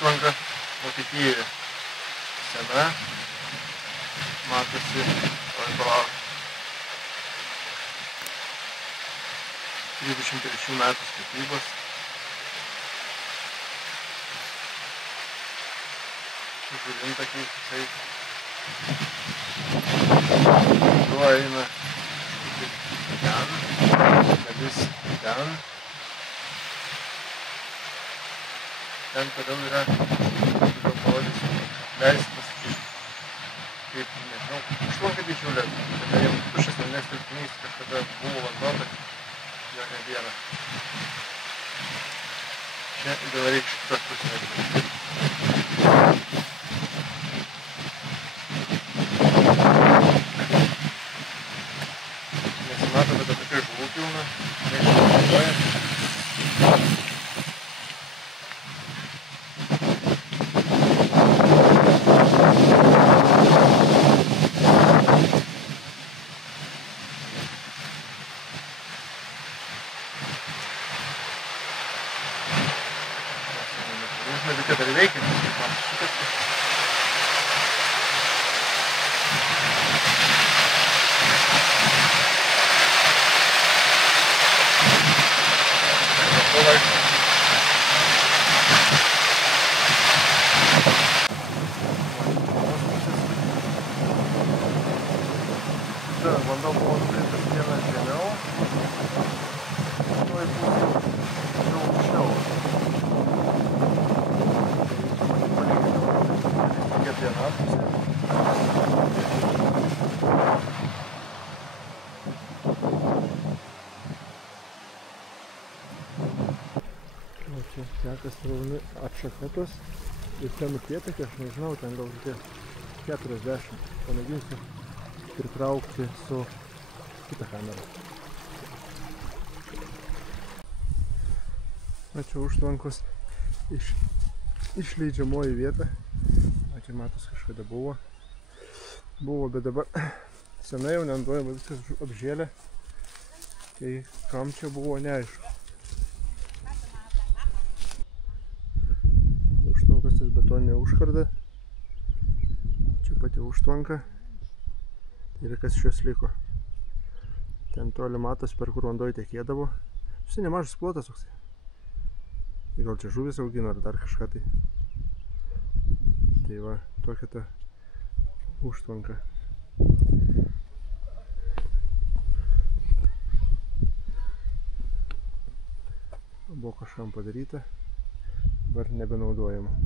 užtvanka Vokietijoje. Sena, matosi, palauk, 33 metų statybos. Žuvintakiai visai. Tuo eina ten, dalis ten. Ten toliau yra, toliau parodysiu, leistas kaip, nežinau, užtvanka didžiulė, kada jau tuščias vandens telkinys kažkada buvo vanduo, bet jo nebėra. Čia gal reikia šitos pusės. Nesimato, bet tokia žuvų pilna, neišnaudoja. Bet čia dar veikia, kaip man šitas. Čia vanduo buvo nukritus vieną žemiau. Tuoj bus jau aukščiau. Čia teka srauni atšaketos ir ten upėtakė, aš nežinau, ten gal kokie 40. Pamėginsiu pritraukti su kitą kamerą. Čia užtvankos išleidžiamoji vieta. Čia matos kažkada buvo, bet dabar senai jau nenaudojama, viskas apžėlė, tai kam čia buvo neaišku. Užtvankos tas betoninė užkarda, čia pati užtvanka, tai yra kas iš jos liko. Ten toli matos, per kur vanduo tekėdavo, štai nemažas plotas toks. Gal čia žuvis augino ar dar kažką tai. Tai va, tokia ta užtvanka. Buvo kažkam padaryta, dabar nebenaudojama.